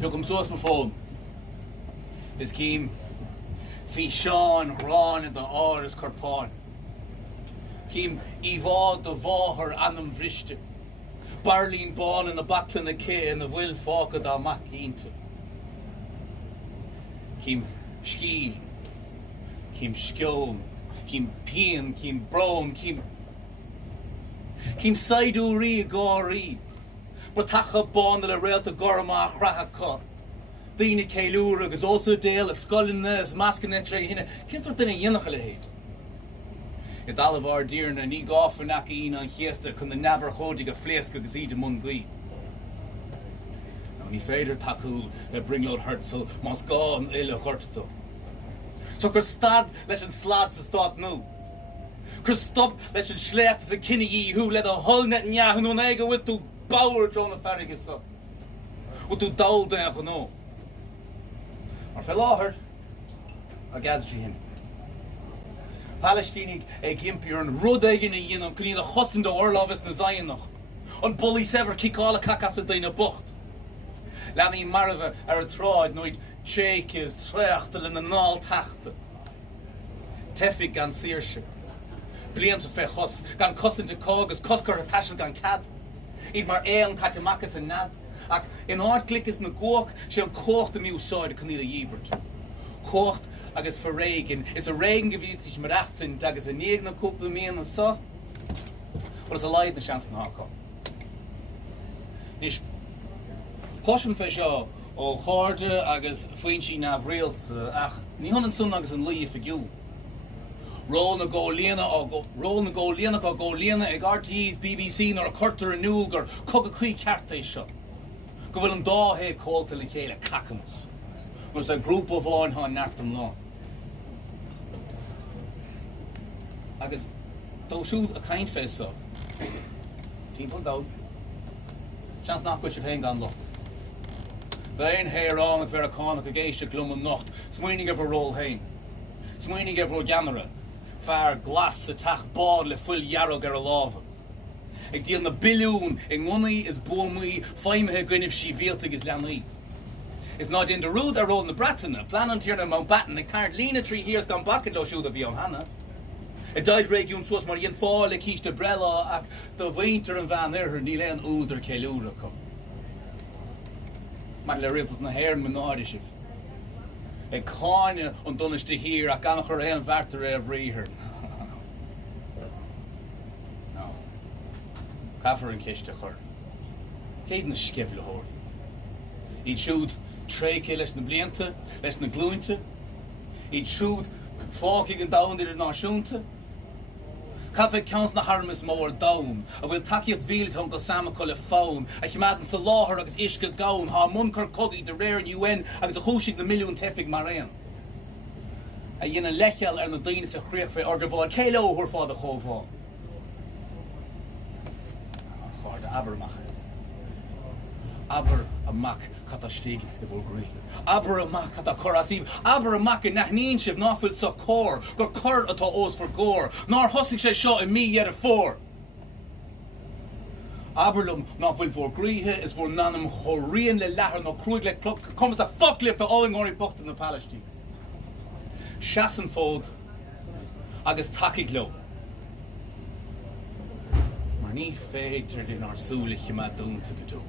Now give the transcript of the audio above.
Come sos my phone. Is Keem fi Sean Ron in the Oris Corpon. Keem Evod the Voher Anam Vrishte. Barlin Bon in the Backlin the K and the Will Falka da Mac into. Keem Skiel. Keem Skjolm. Keem Pien. Keem Brom. Keem Saiduri Gori. But Tacha Bon the Realta Gorma Krahaka. Dine Kailura is also Dale, a Sculliness, Mascanetre, Kinter in a Yenachaleid. It all of our dear and a nig off and Naki on Hiesta, can the never hold you a fleska gazid mungui. Now, ni fader Takul, a bringlord Herzl, must go and ill a hurtto. So, Kerstad, let him slad to start now. Kerstop, let him schlecht as a kinny who let a whole net Yahu no nega with to Bauer John of Farragus up. With to dull down no. Or Filíocht, a Gaeilge hin. Phalaistín gimpier and Rudegin a yin can either hussen the Orlovis na Zionach. On bully sever kick all a cacas a dina bocht. Lani Marva a troid noid cheek is trechtel in the nal tachte. Tefik gan Searshe. Bliant a fechos, gan cussin to cogus, cusker a tashel gan cad. Eid mar eon catamakas and nad. Ac in ard clickes na gork, she'll kocht the mew side can either yebert. Kocht agus verregen is a regen gewiet ich merachten agus a neg na couple me and so. What is a light na chance na hako? Nish Posham fesha o chorde agus fuinchi na Gearailt ach ni honnen sun agus an lie figu. Roll na go Lena or roll na go Lena or go Lena ag RT's BBC nor a Curter and Nulgar cook a quick carte shot. Go will an da he call to the Kale Cackums. There's a group of on han nartum law. Agus do shoot a kind face so. People go. Chance not which of hang on look. Vein hair on at vera con a Gaeilge glum and nocht. Sweening of a roll hain. Sweening of a ganera. Far glas a tach ball le full yarrow gar a lava. Ik deal na biljoen in money is boomwe, fine he grin if she veeltig is lanui. It's not in the road I roll in the Bratana, plan on tear Mountbatten, the card Lena tree here's gone back and lo shoot of Johanna. It died region source mar yin fall, like he's the brella, ac the winter and van there, her Nilen Uder Kailura come. Man le Gearailt na hair and menardishif. A corner on Dunish to hear, a gan her and varter every her. Kaffer and Kish to her. Caden is skevil hor. He'd shoot tray killis na bliente, less na gluinte. He'd shoot forking and down did it not shunte. Kaffe counts na harmis more down. I will taki at veiled Uncle Samakul a phone. I came so láthair agus ishka gown. Ha munker cuggy the rare UN agus a hushig the million tefig marian. A yin a lechel and the dean is a chriach for orgavon. Kalo her father chovon. Aber a mak katastig evolgri. Aber a mak kata korasiv. Aber a mak in nachninshiv nafil so core. Go cur at all for gore. Nor hussig she shot in me yet a four. Aberlum nafil for grihe is for nanum horian le lahar no cruig le cluck comes a fuck lip for all in gori bocht in the Phalaistín. Shassenfold agus takiglo. Ní féidir in ar súlaich ma dún to go.